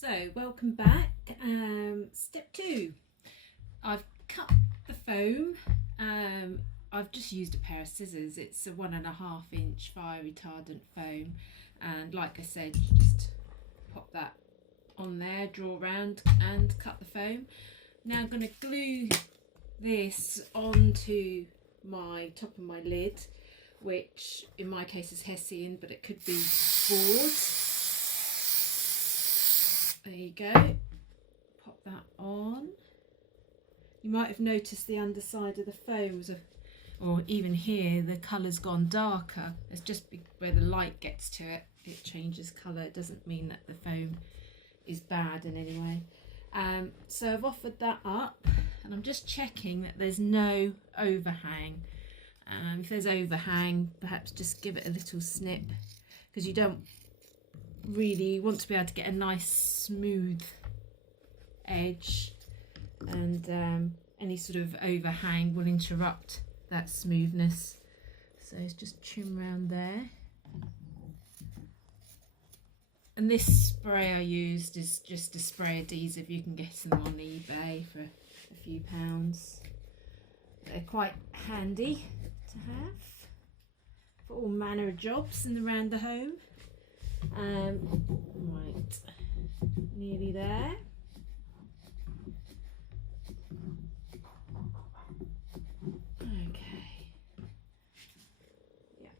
So welcome back. Step 2. I've cut the foam. I've just used a pair of scissors. It's a 1.5 inch fire retardant foam, and like I said, you just pop that on there, draw around and cut the foam. Now I'm going to glue this onto my top of my lid, which in my case is hessian, but it could be board. There you go. Pop that on. You might have noticed the underside of the foam was or even here the colour's gone darker. It's just where the light gets to it, it changes colour. It doesn't mean that the foam is bad in any way. So I've offered that up, and I'm just checking that there's no overhang. If there's overhang, perhaps just give it a little snip, because you don't really want to be able to get a nice smooth edge, and any sort of overhang will interrupt that smoothness. So it's just trim around there. And this spray I used is just a spray adhesive. You can get them on eBay for a few pounds. They're quite handy to have for all manner of jobs in and around the home. Right, nearly there. Okay. Yeah.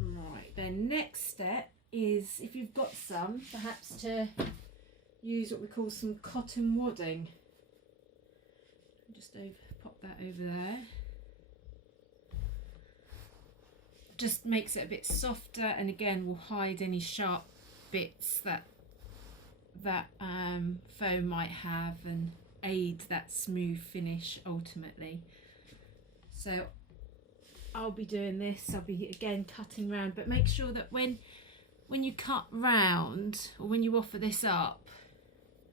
Right. The next step is, if you've got some, perhaps to use what we call some cotton wadding. Just pop that over there. Just makes it a bit softer, and again will hide any sharp bits that foam might have, and aid that smooth finish ultimately. So I'll be doing this. I'll be again cutting round, but make sure that when you cut round, or when you offer this up,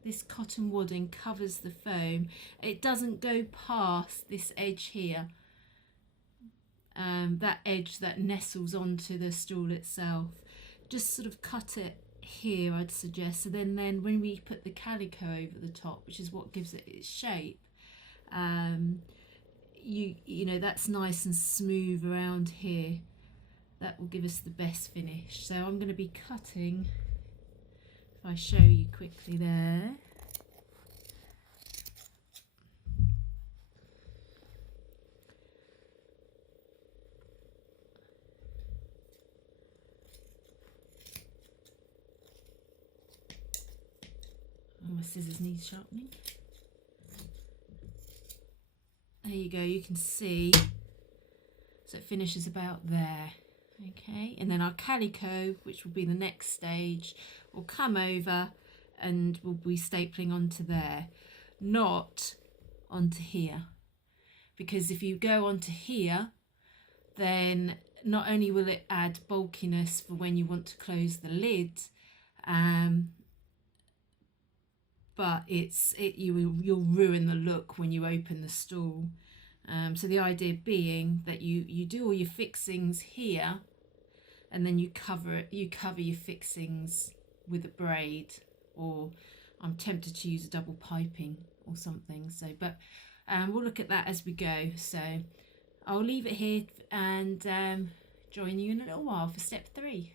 this cotton wadding covers the foam. It doesn't go past this edge here. That edge that nestles onto the stool itself. Just sort of cut it here, I'd suggest. So then when we put the calico over the top, which is what gives it its shape, you know, that's nice and smooth around here. That will give us the best finish. So I'm going to be cutting, if I show you quickly there. My scissors need sharpening. There you go, you can see, so it finishes about there. Okay, and then our calico, which will be the next stage, will come over and we'll be stapling onto there, not onto here, because if you go onto here, then not only will it add bulkiness for when you want to close the lid, but you'll ruin the look when you open the stool. So the idea being that you do all your fixings here, and then you cover your fixings with a braid, or I'm tempted to use a double piping or something. So, but we'll look at that as we go. So I'll leave it here and join you in a little while for step 3.